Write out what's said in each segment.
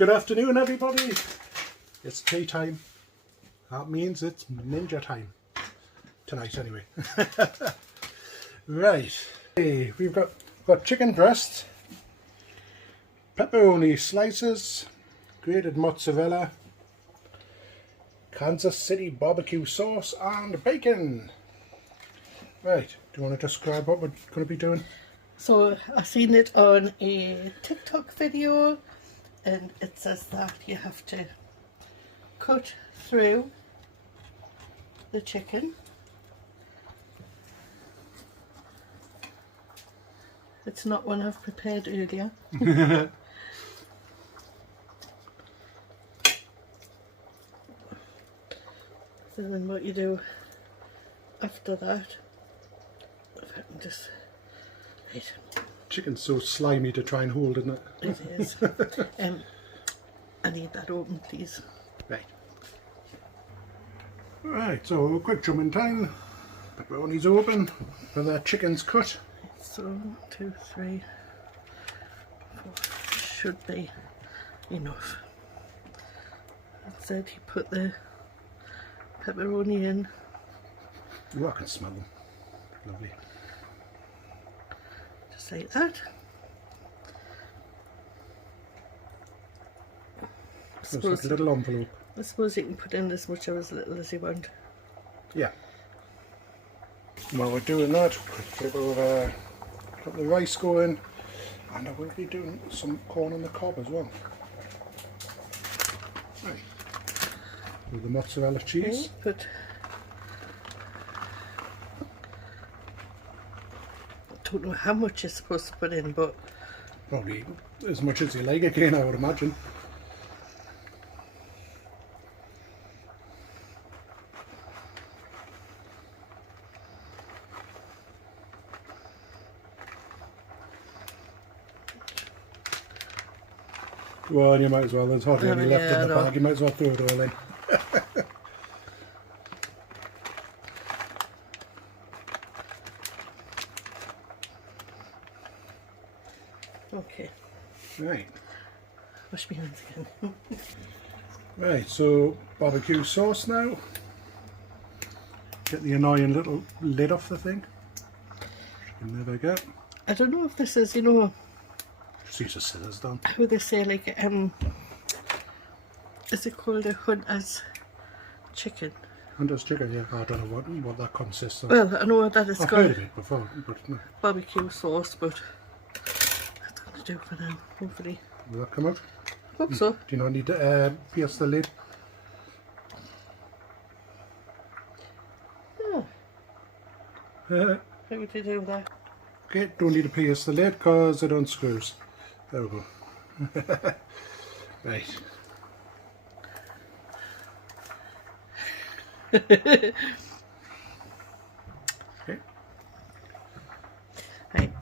Good afternoon, everybody. It's tea time. That means it's ninja time. Tonight, anyway. Right. Hey, we've got chicken breast, pepperoni slices, grated mozzarella, Kansas City barbecue sauce, and bacon. Right. Do you want to describe what we're going to be doing? So I seen it on a TikTok video, and it says that you have to cut through the chicken. It's not one I've prepared earlier. So then what you do after that, if I can just... Right. Chicken's so slimy to try and hold, isn't it? It is. I need that open, please. Right. Right, so quick jumping time. Pepperoni's open, and the chicken's cut. So 1, 2, 3, 4 should be enough. That said, you put the pepperoni in. Oh, I can smell them. Lovely. Just like that. Looks like a little envelope. I suppose you can put in as much or as little as you want. Yeah. While we're doing that, quick flip over, got the rice going, and I will be doing some corn on the cob as well. Right. With the mozzarella cheese. Okay, I don't know how much you're supposed to put in, but Probably as much as you like again, I would imagine. Well, you might as well, there's hardly any left in the bag, you might as well throw it all in. okay. Right. Wash my hands again. Right, so barbecue sauce now. Get the annoying little lid off the thing. You can never get. I don't know if this is, you know, Just use the scissors down. how they say, like, is it called a hunter's chicken? Hunter's chicken, yeah. I don't know what that consists of. Well, I know that it's I've got heard of it before, but no. barbecue sauce, but that's going to do for now, hopefully. Will that come out? Hope so. Do you not need to pierce the lid? Yeah. How would you do that? Okay, don't need to pierce the lid because it unscrews. There we go. Right. Okay. Right.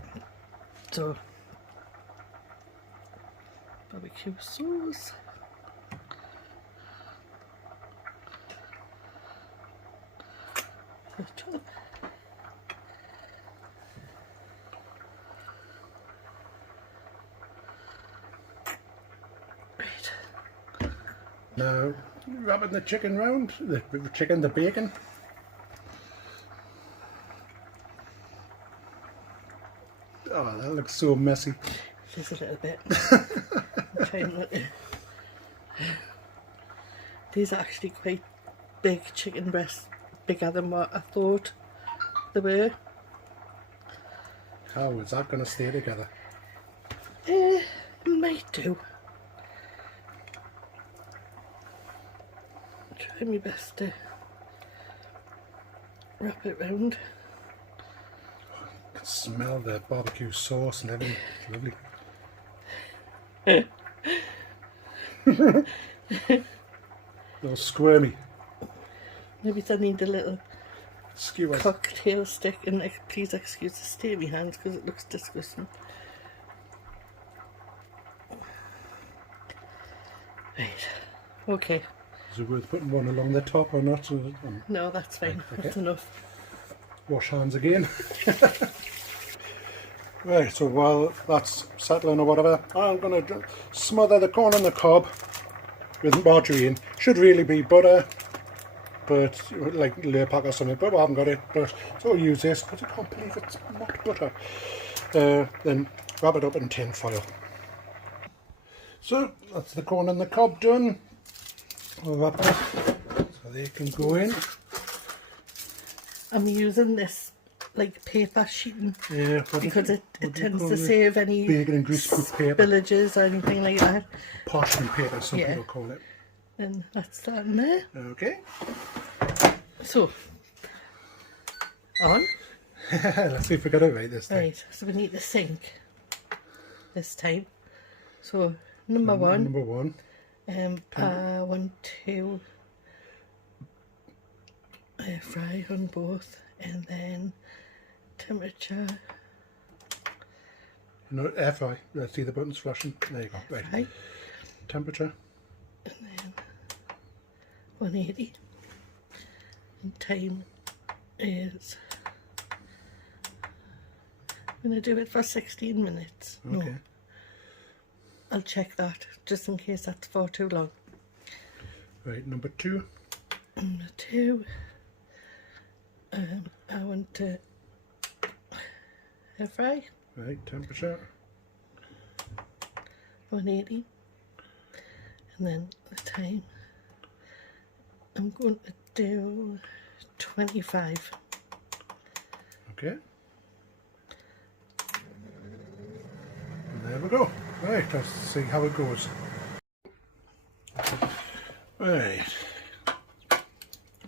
So, barbecue sauce. The top. Right. Now, wrapping the chicken round, the bacon. Oh, that looks so messy. Just a little bit. I'm trying not to. These are actually quite big chicken breasts, bigger than what I thought they were. How is that going to stay together? Might do. Try my best to wrap it round. I can smell the barbecue sauce and everything. It's lovely. A little squirmy. Maybe I need a little Skewer. cocktail stick, and please excuse the state of my hands because it looks disgusting. Right, okay. Is it worth putting one along the top or not? No, that's fine. Okay. That's enough. Wash hands again. Right, so while that's settling or whatever, I'm going to smother the corn on the cob with margarine. Should really be butter, but like layer pack or something, but I haven't got it. But so I'll use this because I can't believe it's not butter. Then wrap it up in tin foil. So that's the corn on the cob done. I'll wrap it up so they can go in. I'm using this like paper sheeting, Yeah, because it tends to save any bacon and greaseproof paper. spillages or anything like that. Parchment paper, some people call it. And that's that in there. Okay. So, on. Let's see if we got it right this time. Right, so we need the sink this time. So, number one. I want to air fry on both, and then temperature. No, air fry. Let's see the buttons flashing. There you go. Right. Fry. Temperature. And then 180. And time is, I'm going to do it for 16 minutes. Okay. No, I'll check that just in case that's for too long. Right, number two. Number two, I want to air fry. Right, temperature. 180. And then the time, I'm going to do 25. Okay. And there we go. Right, let's see how it goes. Right.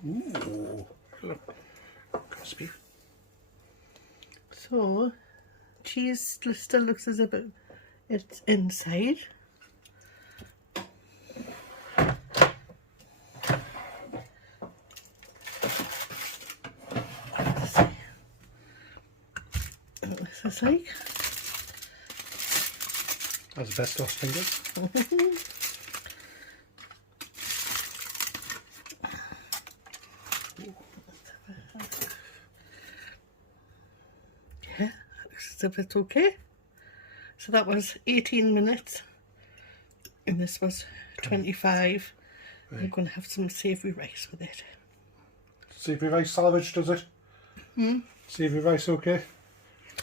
Ooh, look, crispy. So, cheese still looks as if it's inside. This is like. Asbestos fingers. Yeah, looks as if it's okay. So that was 18 minutes, and this was 25. Right. I'm going to have some savoury rice with it. Savoury rice salvage, does it? Savoury rice okay?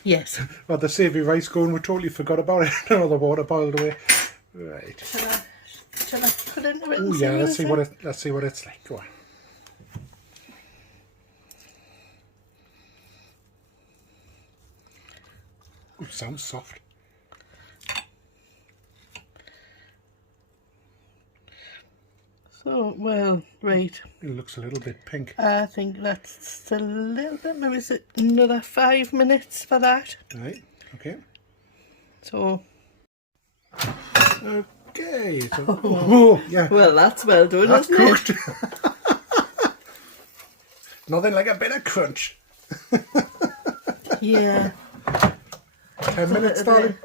Yes. Well, the savoury rice going, we totally forgot about it. All the water boiled away. Right. Shall I put it into it? Oh yeah, let's see what it's like. Go on. Oh, it sounds soft. So, well, right. It looks a little bit pink. I think that's a little bit, maybe is it another 5 minutes for that? Right, okay. So. Okay. So, oh, yeah. Well, that's well done, that's isn't cooked. it? Nothing like a bit of crunch. Yeah. 10 minutes, darling.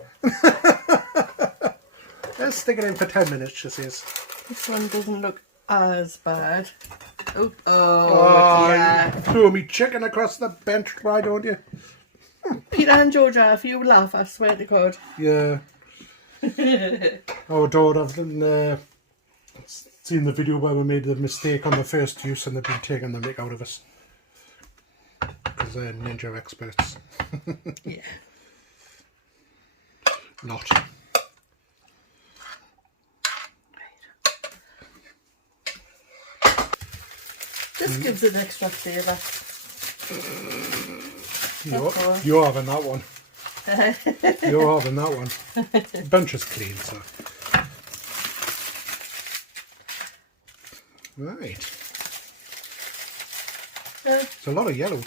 Let's stick it in for 10 minutes, she says. This one doesn't look as bad. Oh, yeah. Throw me chicken across the bench, why don't you? Peter and Georgia, if you laugh, I swear to God. Yeah. Oh, Dad, I've seen the video where we made the mistake on the first use and they've been taking the mick out of us. Because they're ninja experts. Yeah. Not. This gives an extra flavour. You're having that one. You're having that one. Bunch is clean, so. Right. It's a lot of yellow.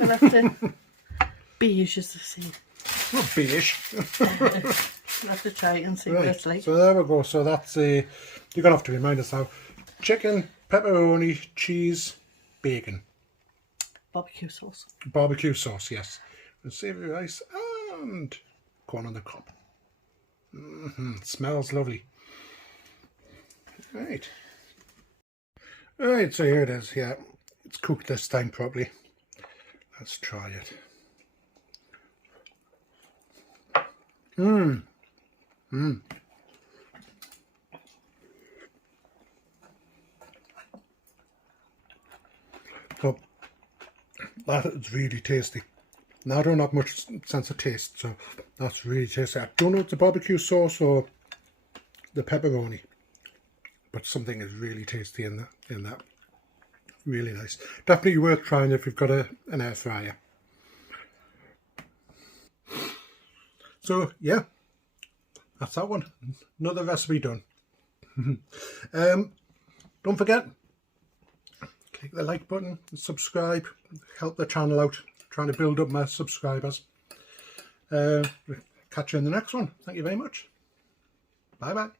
I'll have to beige, as they say. Not beige. I'll have to try and see what it's like. So there we go. So that's you're gonna have to remind us now. Chicken, pepperoni, cheese, bacon. Barbecue sauce. Barbecue sauce, yes. And savoury rice and corn on the cob. Smells lovely. Right. Right, so here it is. Yeah, it's cooked this time properly. Let's try it. So that is really tasty. Now I don't have much sense of taste, so that's really tasty. I don't know if it's the barbecue sauce or the pepperoni, but something is really tasty in that. Really nice. Definitely worth trying if you've got an air fryer. So yeah, that's that one. Another recipe done. Don't forget, click the like button, subscribe, help the channel out. Trying to build up my subscribers. Catch you in the next one. Thank you very much. Bye bye.